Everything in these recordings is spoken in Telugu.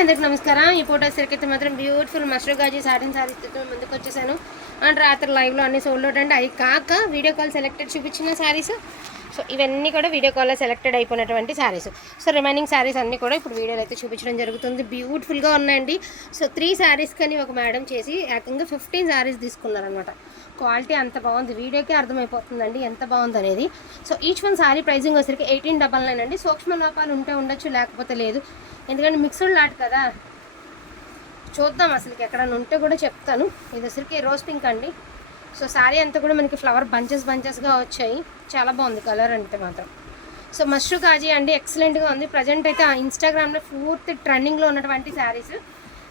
అందరికి నమస్కారం. ఈ ఫోటో సరికైతే మాత్రం బ్యూటిఫుల్ మస్టర్ గాజీ సాటిన్ సారీస్తో ముందుకు వచ్చేసాను. అండ్ రాత్రి లైవ్లో అన్ని సోల్డ్ అవుట్ అండి. అవి కాక వీడియో కాల్ సెలెక్టెడ్ చూపించిన శారీస్. సో ఇవన్నీ కూడా వీడియో కాల్లో సెలెక్టెడ్ అయిపోయినటువంటి శారీస్. సో రిమైనింగ్ శారీస్ అన్నీ కూడా ఇప్పుడు వీడియోలో అయితే చూపించడం జరుగుతుంది. బ్యూటిఫుల్గా ఉన్నాయండి. సో 3 శారీస్ కానీ ఒక మేడం చేసి ఏకంగా 15 శారీస్ తీసుకున్నారనమాట. క్వాలిటీ అంత బాగుంది, వీడియోకే అర్థమైపోతుందండి ఎంత బాగుంది అనేది. So each one sari pricing వచ్చేసరికి 1899 అండి. సూక్ష్మ లోపాలు ఉంటే ఉండొచ్చు, లేకపోతే లేదు. ఎందుకంటే మిక్స్డ్ లాట్ కదా, చూద్దాం అసలుకి ఎక్కడైనా ఉంటే కూడా చెప్తాను. ఇది అసలుకి రోజ్ పింక్ అండి. సో శారీ అంతా కూడా మనకి ఫ్లవర్ బంచెస్గా వచ్చాయి. చాలా బాగుంది కలర్ అంటే మాత్రం. సో మష్రూ కాజీ అండి, ఎక్సలెంట్గా ఉంది. ప్రజెంట్ అయితే ఇన్స్టాగ్రామ్లో పూర్తి ట్రెండింగ్లో ఉన్నటువంటి శారీస్.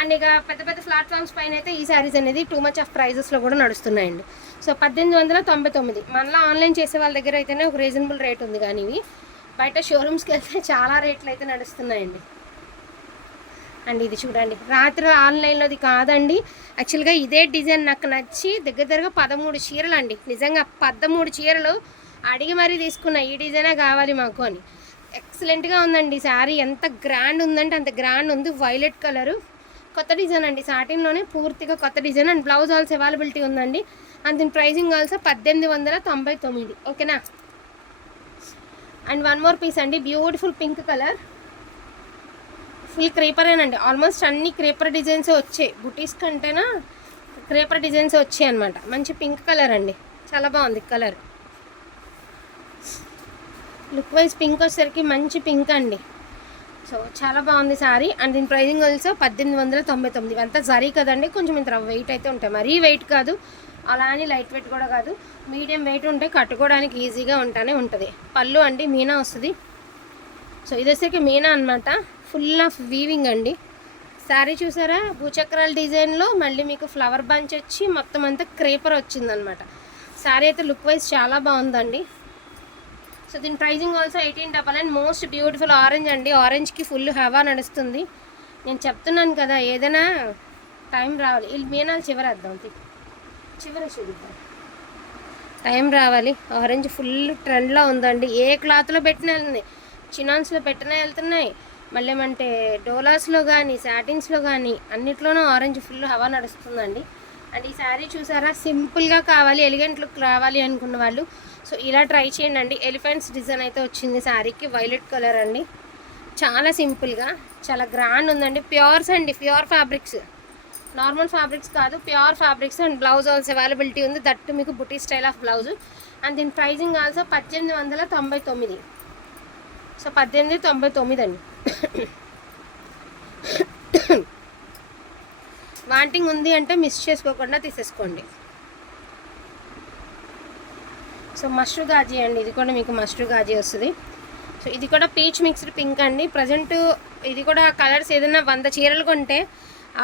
అండ్ ఇక పెద్ద పెద్ద ప్లాట్ఫామ్స్ పైన అయితే ఈ శారీస్ అనేది టూ మచ్ ఆఫ్ ప్రైజెస్లో కూడా నడుస్తున్నాయండి. సో 1899. మనలో ఆన్లైన్ చేసే వాళ్ళ దగ్గర అయితేనే ఒక రీజనబుల్ రేట్ ఉంది, కానీ ఇవి బయట షోరూమ్స్కి వెళ్తే చాలా రేట్లు అయితే నడుస్తున్నాయండి. అండ్ ఇది చూడండి, రాత్రి ఆన్లైన్లోది కాదండి. యాక్చువల్గా ఇదే డిజైన్ నాకు నచ్చి దగ్గరగా 13 చీరలు అండి. నిజంగా 13 చీరలు అడిగి మరీ తీసుకున్న, ఈ డిజైనే కావాలి మాకు అని. ఎక్సలెంట్గా ఉందండి శారీ. ఎంత గ్రాండ్ ఉందంటే అంత గ్రాండ్ ఉంది. వైలెట్ కలరు, కొత్త డిజైన్ అండి. సాటిన్లోనే పూర్తిగా కొత్త design. And blouse also availability ఉందండి. అండ్ దీని ప్రైజింగ్ ఆల్సో 1899. ఓకేనా. అండ్ వన్ మోర్ పీస్ అండి, బ్యూటిఫుల్ పింక్ కలర్. ఫుల్ క్రేపరేనండి. ఆల్మోస్ట్ అన్ని క్రేపర్ డిజైన్స్ వచ్చాయి. బుటీస్ కంటేనా క్రేపర్ డిజైన్స్ వచ్చాయి అనమాట. మంచి పింక్ కలర్ అండి, చాలా బాగుంది కలర్. లుక్ వైజ్ పింక్ వచ్చేసరికి మంచి పింక్ అండి. సో చాలా బాగుంది శారీ. అండ్ దీని ప్రైజింగ్ ఆల్సో 1899. ఇవంతా జరీ కదండి, కొంచెం ఇంత వెయిట్ అయితే ఉంటాయి. మరీ వెయిట్ కాదు, అలా అని లైట్ వెయిట్ కూడా కాదు, మీడియం వెయిట్ ఉంటే కట్టుకోవడానికి ఈజీగా ఉంటానే ఉంటుంది. పళ్ళు అండి మీనా వస్తుంది. సో ఇది వచ్చేసరికి మీనా అనమాట. ఫుల్ ఆఫ్ వీవింగ్ అండి. శారీ చూసారా, భూచక్రాల డిజైన్లో మళ్ళీ మీకు ఫ్లవర్ బంచ్ వచ్చి మొత్తం అంతా క్రేపర్ వచ్చిందనమాట. శారీ అయితే లుక్ వైజ్ చాలా బాగుందండి. సో దీని pricing also 1899. Most beautiful orange అండి. ఆరెంజ్కి ఫుల్ హవా నడుస్తుంది. నేను చెప్తున్నాను కదా, ఏదైనా టైం రావాలి. వీళ్ళు మీనాలు చివరేద్దాం, చివర చూద్దాం, టైం రావాలి. ఆరెంజ్ ఫుల్ ట్రెండ్లో ఉందండి. ఏ క్లాత్లో పెట్టినా వెళ్తుంది, చినాన్స్లో పెట్టినా వెళ్తున్నాయి, మళ్ళీ ఏమంటే డోలాస్లో కానీ సాటిన్స్లో కానీ అన్నిట్లోనూ ఆరెంజ్ ఫుల్ హవా నడుస్తుందండి. అండ్ ఈ శారీ చూసారా, సింపుల్గా కావాలి, ఎలిగెంట్ లుక్ రావాలి అనుకున్న వాళ్ళు సో ఇలా ట్రై చేయండి. ఎలిఫెంట్స్ డిజైన్ అయితే వచ్చింది శారీకి. వైలెట్ కలర్ అండి, చాలా సింపుల్గా చాలా గ్రాండ్ ఉందండి. ప్యూర్స్ అండి, ప్యూర్ ఫ్యాబ్రిక్స్, నార్మల్ ఫ్యాబ్రిక్స్ కాదు, pure fabrics. And blouse also availability ఉంది, దట్టు మీకు బుటీ స్టైల్ ఆఫ్ బ్లౌజ్. అండ్ దీని ప్రైజింగ్ ఆల్సో 1899. సో 1899 అండి. వాంటింగ్ ఉంది అంటే మిస్ చేసుకోకుండా తీసేసుకోండి. సో మష్రూ గాజీ అండి, ఇది కూడా మీకు మష్రూ గాజీ వస్తుంది. సో ఇది కూడా పీచ్ మిక్స్డ్ పింక్ అండి. ప్రజెంట్ ఇది కూడా కలర్స్ ఏదైనా 100 చీరలు కొంటే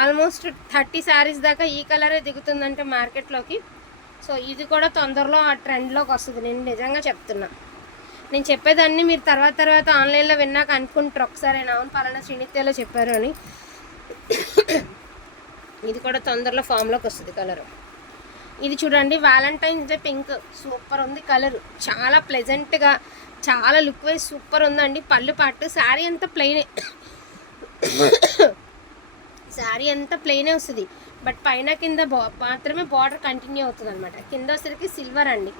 ఆల్మోస్ట్ 30 శారీస్ దాకా ఈ కలరే దిగుతుందంటే మార్కెట్లోకి. సో ఇది కూడా తొందరలో ఆ ట్రెండ్లోకి వస్తుంది. నేను నిజంగా చెప్తున్నా. నేను చెప్పేదాన్ని మీరు తర్వాత ఆన్లైన్లో విన్నాక అనుకుంటారు ఒకసారి, అవును పలానా శ్రీనిత్యలో చెప్పారు అని. ఇది కూడా తొందరలో ఫామ్లోకి వస్తుంది కలరు. ఇది చూడండి, వ్యాలంటైన్స్ డే పింక్, సూపర్ ఉంది కలరు. చాలా ప్లెజెంట్గా, చాలా లుక్ వైజ్ సూపర్ ఉందండి. పళ్ళు పాటు శారీ అంతా ప్లెయినే, శారీ అంతా ప్లెయినే వస్తుంది. బట్ పైన కింద మాత్రమే బార్డర్ కంటిన్యూ అవుతుంది అనమాట. కింద వచ్చేసరికి సిల్వర్ అండి.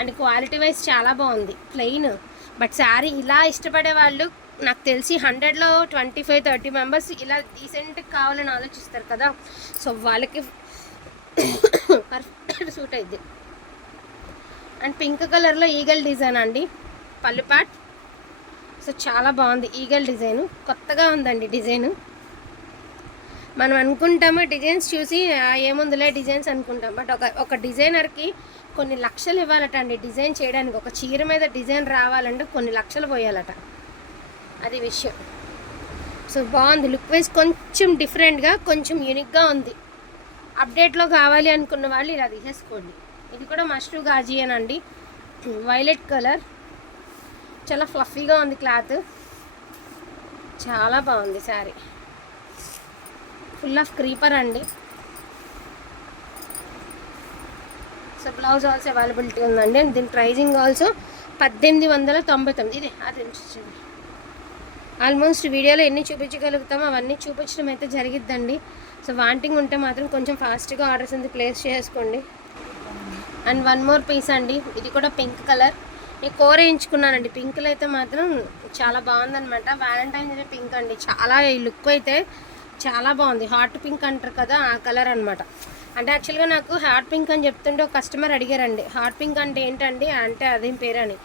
అండ్ క్వాలిటీ వైజ్ చాలా బాగుంది, ప్లెయిన్. బట్ శారీ ఇలా ఇష్టపడే వాళ్ళు నాకు తెలిసి 100లో 25-30 మెంబర్స్ ఇలా డీసెంట్గా కావాలని ఆలోచిస్తారు కదా. సో వాళ్ళకి పర్ఫెక్ట్ సూట్ అయింది. అండ్ పింక్ కలర్లో ఈగల్ డిజైన్ అండి, పళ్ళు పాట్. సో చాలా బాగుంది ఈగల్ డిజైను, కొత్తగా ఉందండి డిజైను. మనం అనుకుంటాము డిజైన్స్ చూసి ఏముందిలే డిజైన్స్ అనుకుంటాం, బట్ ఒక డిజైనర్కి కొన్ని లక్షలు ఇవ్వాలట అండి డిజైన్ చేయడానికి. ఒక చీర మీద డిజైన్ రావాలంటే కొన్ని లక్షలు పోయాలట, అది విషయం. సో బాగుంది లుక్ వైజ్, కొంచెం డిఫరెంట్గా, కొంచెం యూనిక్గా ఉంది. అప్డేట్లో కావాలి అనుకున్న వాళ్ళు ఇలా తీసేసుకోండి. ఇది కూడా మష్రూ గాజీ అనండి, వైలెట్ కలర్, చాలా ఫ్లఫీగా ఉంది క్లాత్, చాలా బాగుంది శారీ. ఫుల్ ఆఫ్ క్రీపర్ అండి. సో బ్లౌజ్ ఆల్సో అవైలబిలిటీ ఉందండి. అండ్ దీని ప్రైజింగ్ ఆల్సో 1899. ఇదే అది ఆల్మోస్ట్ వీడియోలో ఎన్ని చూపించగలుగుతామో అవన్నీ చూపించడం అయితే జరిగిద్దండి. సో వాంటింగ్ ఉంటే మాత్రం కొంచెం ఫాస్ట్గా ఆర్డర్స్ అనేది ప్లేస్ చేసుకోండి. అండ్ వన్ మోర్ పీస్ అండి, ఇది కూడా పింక్ కలర్. నేను కోర్ వేయించుకున్నానండి. పింక్లో అయితే మాత్రం చాలా బాగుందనమాట. వ్యాలంటైన్స్ డే పింక్ అండి. చాలా ఈ లుక్ అయితే చాలా బాగుంది. హాట్ పింక్ అంటారు కదా, ఆ కలర్ అనమాట. అంటే యాక్చువల్గా నాకు హాట్ పింక్ అని చెప్తుంటే ఒక కస్టమర్ అడిగారండి, హాట్ పింక్ అంటే ఏంటండి అంటే అదేం పేరని.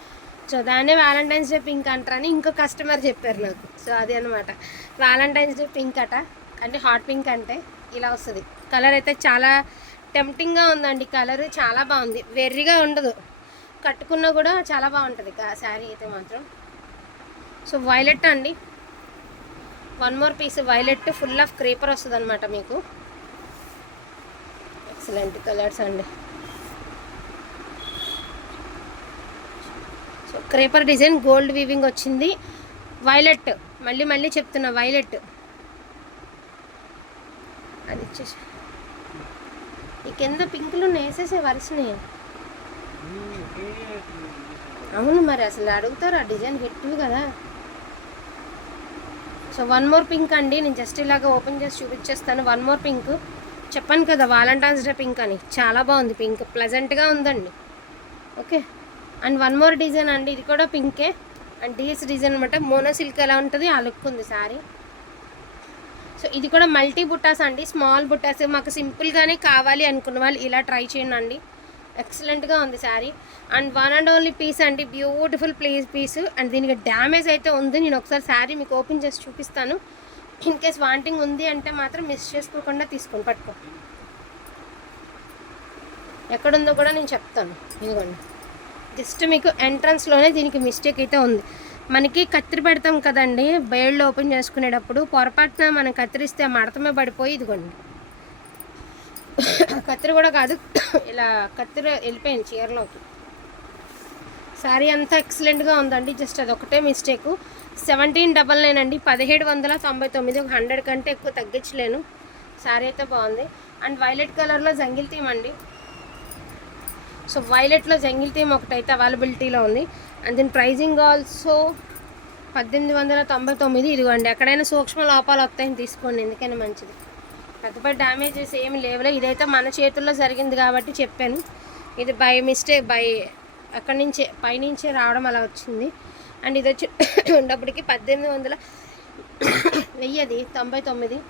సో దాన్నే వ్యాలంటైన్స్ డే పింక్ అంటారని ఇంకో కస్టమర్ చెప్పారు నాకు. సో అది అనమాట వ్యాలంటైన్స్ డే పింక్ అట. అంటే హాట్ పింక్ అంటే ఇలా వస్తుంది. కలర్ అయితే చాలా టెంప్టింగ్గా ఉందండి. కలర్ చాలా బాగుంది, వెర్రిగా ఉండదు, కట్టుకున్నా కూడా చాలా బాగుంటుంది శారీ అయితే మాత్రం. సో వైలెట్ అండి, one more piece violet, full of creeper వస్తుంది అనమాట మీకు. ఎక్సలెంట్ కలర్స్ అండి. So creeper design gold weaving వచ్చింది. వైలెట్, మళ్ళీ మళ్ళీ చెప్తున్నా వైలెట్ అది ఇచ్చేసి ఈ కింద పింకులు వేసేసే వరుసని. అవును మరి అసలు అడుగుతారు, ఆ డిజైన్ హిట్ కదా. సో వన్ మోర్ పింక్ అండి, నేను జస్ట్ ఇలాగ ఓపెన్ చేసి చూపించేస్తాను. వన్ మోర్ పింక్, చెప్పాను కదా వ్యాలంటైన్స్ డే పింక్ అని, చాలా బాగుంది పింక్, ప్లెజెంట్గా ఉందండి. Okay. And one more design అండి, ఇది కూడా పింకే అండ్ డీల్స్ డిజైన్ అనమాట. మోనో సిల్క్ ఎలా ఉంటుంది ఆ లుక్ ఉంది శారీ. సో ఇది కూడా మల్టీ బుట్టాస్ అండి, స్మాల్ బుట్టాస్. మాకు సింపుల్గానే కావాలి అనుకున్న వాళ్ళు ఇలా ట్రై చేయండి అండి, ఎక్సలెంట్గా ఉంది sari. And one and only piece అండి, బ్యూటిఫుల్ పీస్. అండ్ దీనికి డ్యామేజ్ అయితే ఉంది, నేను ఒకసారి శారీ మీకు ఓపెన్ చేసి చూపిస్తాను. ఇన్ కేస్ వాంటింగ్ ఉంది అంటే మాత్రం మిస్ చేసుకోకుండా తీసుకొని పట్టుకో. ఎక్కడుందో కూడా నేను చెప్తాను. ఇదిగోండి, జస్ట్ మీకు ఎంట్రన్స్లోనే దీనికి మిస్టేక్ అయితే ఉంది. మనకి కత్తిరి పెడతాం కదండి బేళ్ళు ఓపెన్ చేసుకునేటప్పుడు, పొరపాటున మనం కత్తిరిస్తే మడతమే పడిపోయి ఇదిగోండి కత్తిరి కూడా కాదు, ఇలా కత్తిరి వెళ్ళిపోయింది చీరలోకి. శారీ అంతా ఎక్సలెంట్గా ఉందండి, జస్ట్ అదొకటే మిస్టేకు. 1799 అండి, 1799, 100 కంటే ఎక్కువ తగ్గించలేను. శారీ అయితే బాగుంది. అండ్ వైలెట్ కలర్లో జంగిల్ థీమ్ అండి. సో వైలెట్లో జంగిల్ థీమ్ ఒకటైతే అవైలబిలిటీలో ఉంది. అండ్ దీని ప్రైజింగ్ ఆల్సో 1899. ఇదిగోండి, ఎక్కడైనా సూక్ష్మ లోపాలు వస్తాయని తీసుకోండి, ఎందుకైనా మంచిది. పెద్ద డ్యామేజెస్ ఏమి లేవులే. ఇదైతే మన చేతుల్లో జరిగింది కాబట్టి చెప్పాను. ఇది బై మిస్టేక్, అక్కడి నుంచే పైనుంచే రావడం అలా వచ్చింది. అండ్ ఇది వచ్చి ఉన్నప్పటికీ 1899.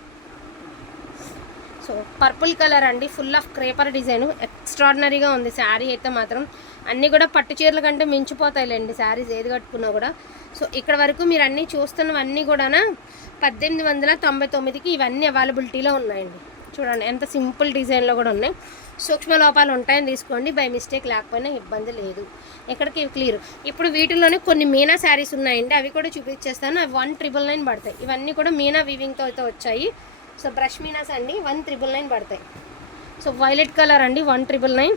సో పర్పుల్ కలర్ అండి, ఫుల్ ఆఫ్ క్రేపర్ డిజైన్, ఎక్స్ట్రాడినరీగా ఉంది శారీ అయితే మాత్రం. అన్నీ కూడా పట్టు చీరల కంటే మించిపోతాయిలేండి శారీస్ ఏది కట్టుకున్నా కూడా. సో ఇక్కడ వరకు మీరు అన్నీ చూస్తున్నవన్నీ కూడా 1899కి ఇవన్నీ అవైలబిలిటీలో ఉన్నాయండి. చూడండి ఎంత సింపుల్ డిజైన్లో కూడా ఉన్నాయి. సూక్ష్మ లోపాలు ఉంటాయని తీసుకోండి, బై మిస్టేక్ లేకపోయినా ఇబ్బంది లేదు. ఎక్కడికి క్లియర్. ఇప్పుడు వీటిల్లోనే కొన్ని మీనా శారీస్ ఉన్నాయండి, అవి కూడా చూపించేస్తాను. అవి 1999 పడతాయి. ఇవన్నీ కూడా మీనా వీవింగ్తో అయితే వచ్చాయి. సో బ్రష్ మీనాస్ అండి, 1999 పడతాయి. సో వైలెట్ కలర్ అండి, 1999.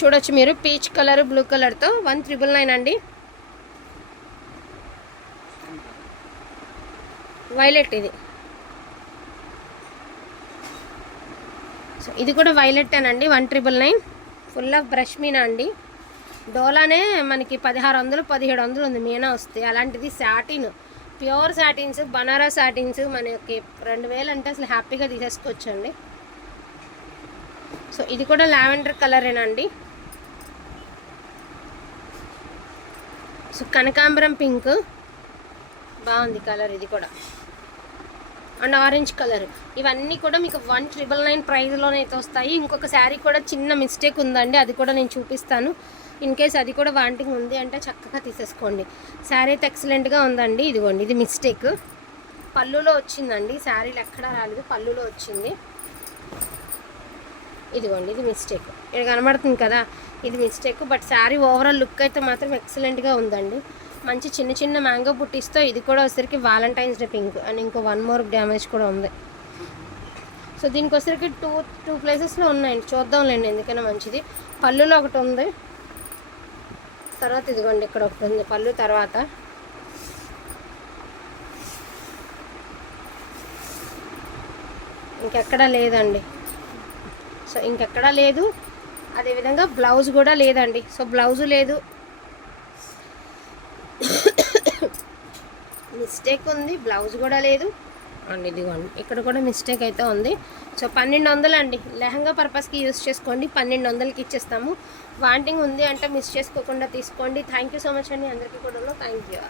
చూడొచ్చు మీరు, పీచ్ కలర్ బ్లూ కలర్తో 1999 అండి. వైలెట్ ఇది. సో ఇది కూడా వైలెట్ అనండి, 1999. ఫుల్ ఆఫ్ బ్రష్ మీనా అండి. డోలానే మనకి 1600 1700 ఉంది మీనా వస్తాయి. అలాంటిది శాటిన్, ప్యూర్ శాటిన్స్, బనారస్ శాటిన్స్ మనకి 2000 అంటే అసలు హ్యాపీగా తీసేసుకోవచ్చండి. సో ఇది కూడా లావెండర్ కలరేనండి. సో కనకాంబరం పింక్ బాగుంది కలర్, ఇది కూడా. అండ్ ఆరెంజ్ కలర్, ఇవన్నీ కూడా మీకు 1999 ప్రైస్లోనైతే వస్తాయి. ఇంకొక శారీ కూడా చిన్న మిస్టేక్ ఉందండి, అది కూడా నేను చూపిస్తాను. ఇన్ కేస్ అది కూడా వాంటింగ్ ఉంది అంటే చక్కగా తీసేసుకోండి. శారీ అయితే ఎక్సలెంట్గా ఉందండి. ఇదిగోండి, ఇది మిస్టేక్ పళ్ళులో వచ్చిందండి, శారీలు ఎక్కడా రాలేదు, పళ్ళులో వచ్చింది. ఇదిగోండి, ఇది మిస్టేక్, ఇక్కడ కనబడుతుంది కదా, ఇది mistake. But sari overall look అయితే మాత్రం ఎక్సలెంట్గా ఉందండి. మంచి చిన్న చిన్న మ్యాంగో బుట్టీస్తో, ఇది కూడా వచ్చేసరికి వ్యాలంటైన్స్ డే పింక్. అండ్ ఇంకో వన్ మోర్ డ్యామేజ్ కూడా ఉంది. సో దీనికి వచ్చేసరికి టూ ప్లేసెస్లో ఉన్నాయండి, చూద్దాంలేండి ఎందుకైనా మంచిది. పళ్ళులో ఒకటి ఉంది, తర్వాత ఇదిగోండి ఇక్కడ ఒకటి ఉంది పళ్ళు తర్వాత. ఇంకెక్కడా లేదండి. సో ఇంకెక్కడా లేదు. అదేవిధంగా బ్లౌజ్ కూడా లేదండి. సో బ్లౌజు లేదు, మిస్టేక్ ఉంది, బ్లౌజ్ కూడా లేదు అండ్ ఇదిగోండి ఇక్కడ కూడా మిస్టేక్ అయితే ఉంది. సో 1200 అండి, లెహంగా పర్పస్కి యూస్ చేసుకోండి, 1200కి ఇచ్చేస్తాము. వాంటింగ్ ఉంది అంటే మిస్ చేసుకోకుండా తీసుకోండి. థ్యాంక్ యూ సో మచ్ అండి అందరికీ కూడా, థ్యాంక్ యూ.